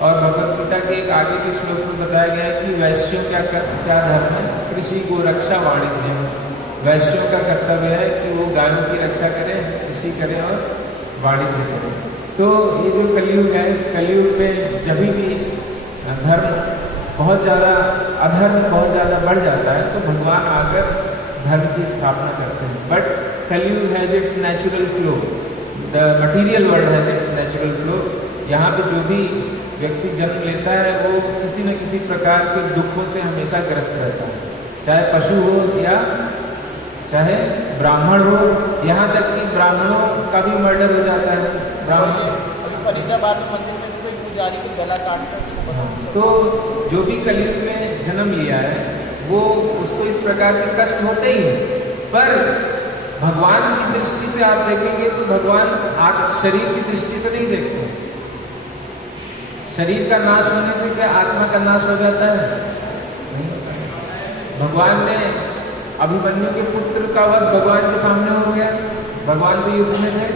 और भगवद गीता के एक आगे के श्लोक में बताया गया है कि वैश्यों क्या धर्म है? कृषि गो रक्षा वाणिज्य। वैश्यों का कर्तव्य है कि वो गायों की रक्षा करें, कृषि करें और वाणिज्य करें। तो ये जो कलयुग है, कलयुग में जब भी धर्म बहुत ज़्यादा, अधर्म बहुत ज़्यादा बढ़ जाता है तो भगवान आकर धर्म की स्थापना करते हैं। बट कलयुग has its natural flow, the material world has its natural flow. यहाँ पे जो भी व्यक्ति जन्म लेता है वो किसी न किसी प्रकार के दुखों से हमेशा ग्रस्त रहता है, चाहे पशु हो या चाहे ब्राह्मण हो। यहाँ तक कि ब्राह्मणों का भी मर्डर हो जाता है। ब्राह्मण अभी फरीदाबाद मंदिर में कोई पुजारी को गला काटकर तो जो भी कलयुग में जन्म लिया है वो उसको इस प्रकार के कष्ट होते ही हैं। पर भगवान की दृष्टि से आप देखेंगे तो भगवान शरीर की दृष्टि से नहीं देखते। शरीर का नाश होने से क्या आत्मा का नाश हो जाता है? भगवान ने अभिमन्यु के पुत्र का वध भगवान के सामने हो गया। भगवान भी युद्ध में थे।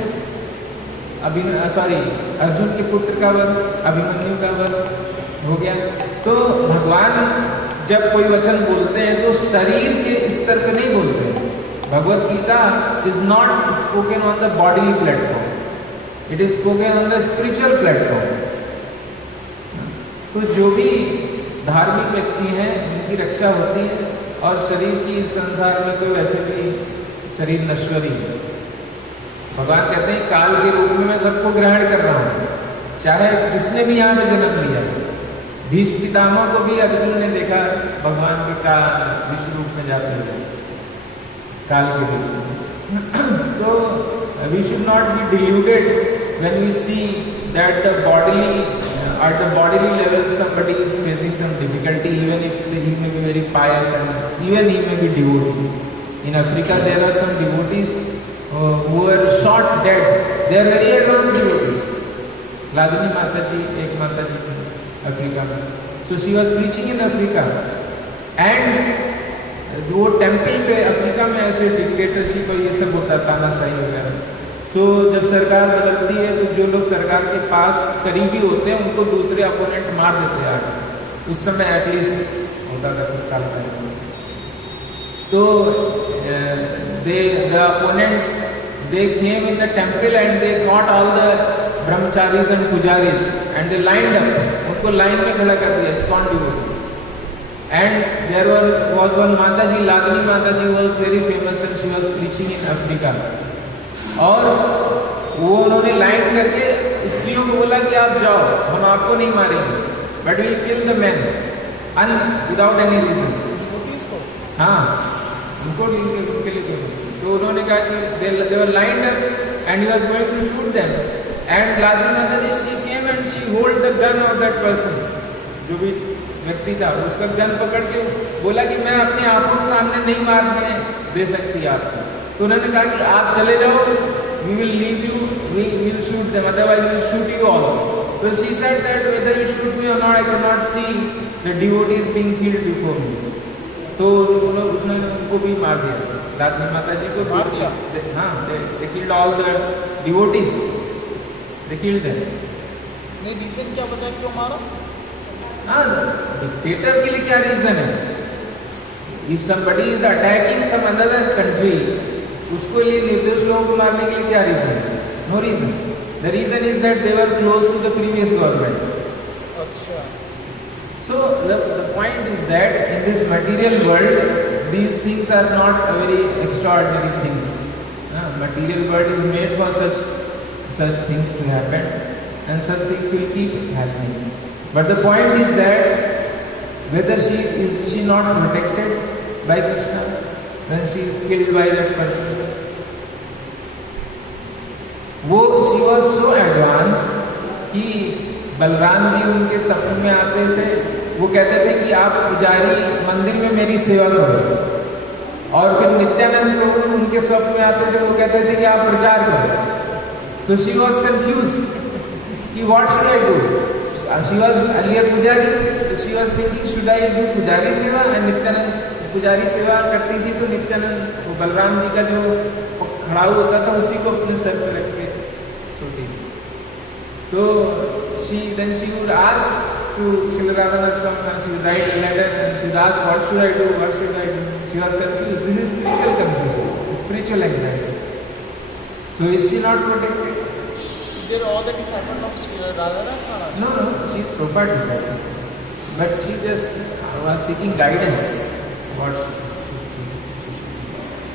अर्जुन के पुत्र का वध, अभिमन्यु का वध हो गया। तो भगवान जब कोई वचन बोलते हैं तो शरीर के स्तर पे नहीं बोलते हैं। Bhagavad Gita is not spoken on the body platform, it is spoken on the spiritual platform. तो जो भी धार्मिक व्यक्ति हैं उनकी रक्षा होती है, और शरीर की इस संसार में तो वैसे भी शरीर नश्वरी है। भगवान कहते हैं काल के रूप में मैं सबको ग्रहण कर रहा हूँ, चाहे जिसने भी यहाँ पे जन्म लिया। भीष्म पितामह को भी अर्जुन ने देखा भगवान के का विश्व रूप में जाते हुए काल के रूप में। तो we should not be diluted when we see that at the bodily level somebody is facing some difficulty, even if he may be very pious and even he may be devotee. In Africa there are some devotees who are shot dead. They are very advanced devotees. Ladini Mataji, ek Mataji in Africa. So she was preaching in Africa, and वो temple पे Africa में ऐसे dictatorship और ये सब होता, तानाशाही वगैरह. तो जब सरकार बदलती है तो जो लोग सरकार के पास करीबी होते हैं उनको दूसरे अपोनेंट मार देते हैं. उस समय एटलीस्ट होता था कुछ साल पहले. तो the opponents, they came in the temple and they caught all the brahmacharis and pujaris and they lined up. उनको लाइन में खड़ा कर दिया, ISKCON devotees. And there was one Mataji, Ladini Mataji was very famous and she was preaching in Africa. और वो उन्होंने line करके स्त्रियों को बोला कि आप जाओ, हम आपको नहीं मारेंगे, but we'll kill the men without any reason. हाँ, उनको उनके लिए. तो उन्होंने कहा कि they were lined up and he was going to shoot them. And Ladini Mataji, she came and she hold the gun of that person, जो भी व्यक्ति था, उसका गन पकड़ के बोला कि मैं अपने आंखों के सामने नहीं मारने दे सकती आपको. तो उन्होंने कहा कि आप चले जाओ, we will leave you, we will shoot them, otherwise we will shoot you also. So she said that whether you shoot me or not, I cannot see the devotees being killed before me. तो उसने उनको भी मार दिया, लादनी माता जी को मार दिया. हाँ, they killed all the devotees, they killed them. नहीं, रीजन क्या बताया क्यों मारा? हाँ, डिक्टेटर के लिए क्या रीजन है? If somebody is attacking some another country, उसको ये निर्दोष लोगों को मारने के लिए क्या रीजन है? No reason. The reason is that they were close to the previous government. अच्छा. So the point is that in this material world, these things are not a very extraordinary things. Material world is made for such things to happen, and such things will keep happening. But the point is that whether she not protected by Krishna when she is killed by that person? She was so advanced कि बलराम जी उनके सपने में आते थे. वो कहते थे कि आप पुजारी मंदिर में मेरी सेवा करो. और फिर नित्यानंद प्रभु उनके स्वप्न में आते थे, वो कहते थे कि आप प्रचार करो. So she was confused कि what should I do? She was earlier pujari, so she was thinking should I do pujari seva? And Nityanand पुजारी सेवा करती थी तो नित्यानंद वो बलराम जी का जो खड़ा होता था उसी को अपने सर पर रख के सोती थी. तो she would ask to Srila Radhanath Swami, she would write a letter and she would ask what should I do? She was confused. This is spiritual confusion, spiritual anxiety. So is she not protected? Did all the disciples of Srila Radhanath? No, she is proper disciple, but she just was seeking guidance.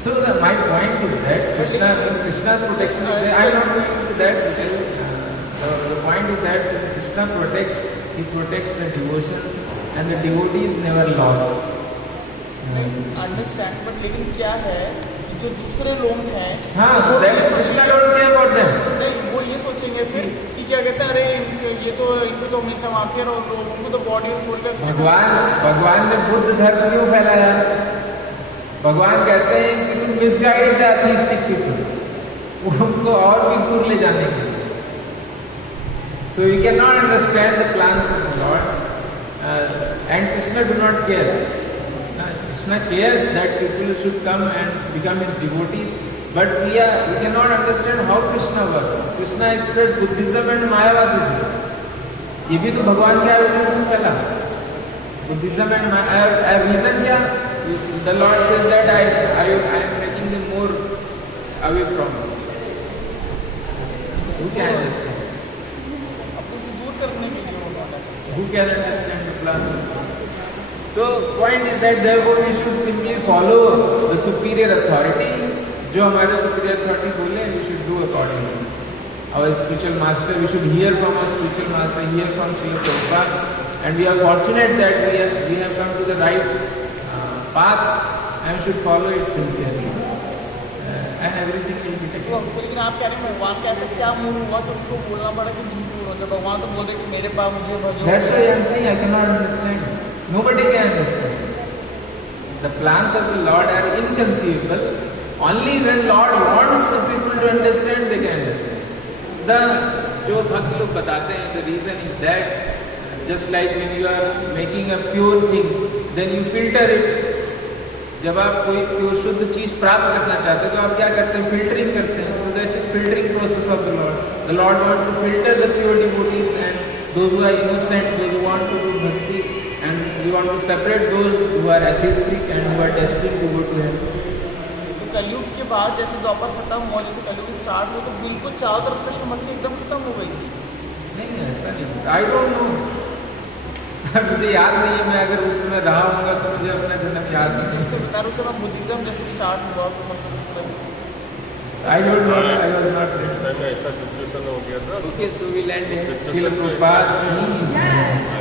So my point is that Krishna's protection is there. I am not going into that because the point is that Krishna protects the devotion and the devotee is never lost. Understand, but लेकिन क्या है कि जो दूसरे लोग हैं, हाँ, Krishna don't care about them. नहीं, वो ये सोचेंगे फिर कि क्या कहते हैं, अरे ये तो इनको तो हमेशा मारते रहो, उनको तो बॉडी छोड़कर. भगवान ने बुद्ध धर्म क्यों फैलाया? भगवान कहते हैं कि तुम मिसगाइड द एथिस्टिक पीपल, उनको और भी दूर ले जाने के लिए. So you cannot understand the plans of the Lord, and Krishna do not care. Krishna cares that people should come and become his devotees, but we cannot understand how Krishna works. Krishna has spread Buddhism and Mayavadism. ये भी तो भगवान के आवेदन से फैला. Buddhism and reason क्या? The Lord says that I am making them more away from you. Who can understand? Who can understand the plans of God? So point is that therefore we should simply follow the superior authority. जो हमारे superior authority बोले, we should do accordingly. Our spiritual master, we should hear from our spiritual master, hear from Srila Prabhupada, and we are fortunate that we have come to the right path and should follow it sincerely. and everything will be taken. तो लेकिन आप कह रहे हैं भगवान का ऐसा क्या मूड हुआ तो उनको बोलना पड़ा कि जिसको मूड होता है भगवान तो बोल रहे कि मेरे पास मुझे भजो That's why I am saying I cannot understand. Nobody can understand. The plans of the Lord are inconceivable. Only when Lord wants the people to understand, they can understand. The जो भक्त लोग बताते हैं, the reason is that just like when you are making a pure thing, then you filter it. जब आप कोई pure शुद्ध चीज प्राप्त करना चाहते हैं तो आप क्या करते हैं? फिल्टरिंग करते हैं. So that is filtering process of the Lord. The Lord wants to filter the pure devotees and those who are innocent, those who want to do bhakti, and we want to separate those who are atheistic and who are destined to go to hell. तो कलयुग के बाद जैसे द्वापर खत्म हुआ जैसे कलयुग start हुआ तो बिल्कुल चारों तरफ कृष्ण भक्ति एकदम खत्म हो गई थी. नहीं ऐसा नहीं. I don't know. मुझे याद नहीं है. मैं अगर उस समय रहा होगा तो मुझे अपना जन्म याद नहीं है. इससे बता रहा उस समय बुद्धिज्म जैसे स्टार्ट हुआ तो मतलब इस तरह I don't know. I was not there. ऐसा सिचुएशन हो गया था. Okay, so we land here. Srila Prabhupada. जय